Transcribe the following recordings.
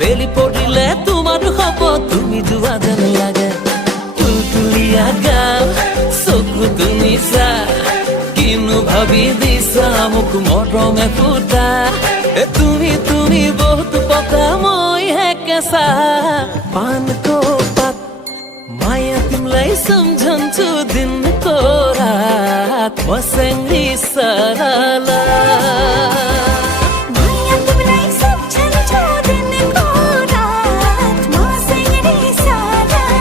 বেলি পৰিলে তোমাৰ হ'ব তুমি যোৱা যেন লাগে তুলতুলীয়া গাল চকু তুমি চা কিনো ভাবি দিছা মোক মৰমে ফুটা তুমি বহুত পকা মই হে কেঁচা पानको पात माया तिमलाई सम्झन्छु दिनको रात मसँगै सरला माया तिमलाई सम्झन्छु दिनको रात मसँगै सरला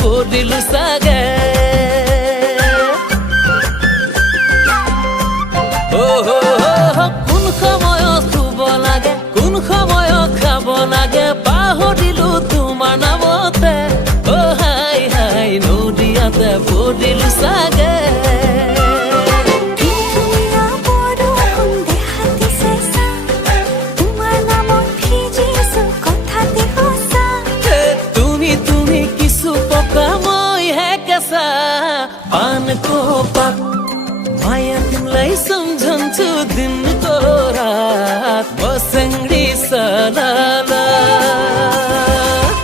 পড়িলু সাগে কোন সময়ত শুব লাগে কোন সময়ত খাব লাগে পাহৰিলো তোমাৰ নামতে হাই হাই নদীয়াতে পড়িলু সাগে पानको पात माया तिमलाई सम्झन्छु दिनको रात मसँगै सरला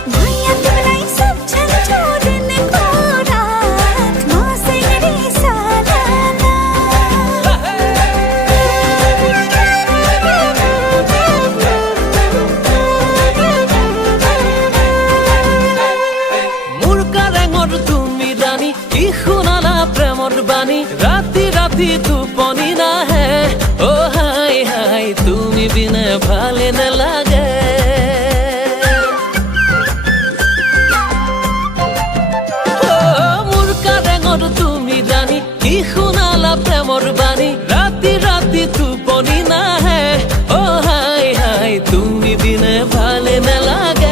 माया तिमलाई सम्झन्छु दिनको रात मसँगै सरला मुर्का रঙৰ তুমি ৰাণী কি শুনালা প্ৰেমৰ বাণী ৰাতি ৰাতি টোপনি নাহে হাই হাই তুমি বিনে ভালে নালাগে মুৰ্কা ৰঙৰ তুমি ৰাণী কি শুনালা প্ৰেমৰ বাণী ৰাতি ৰাতি টোপনি নাহে হাই হাই তুমি বিনে ভালে নালাগে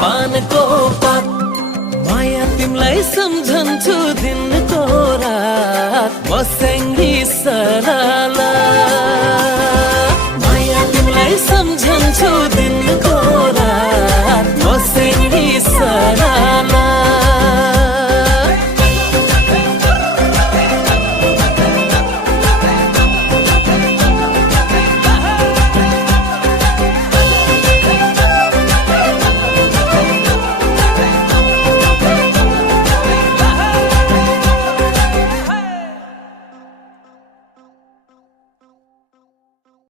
पानको पात माया तिमलाई सम्झन्छु दिनको रात मसँगै सरला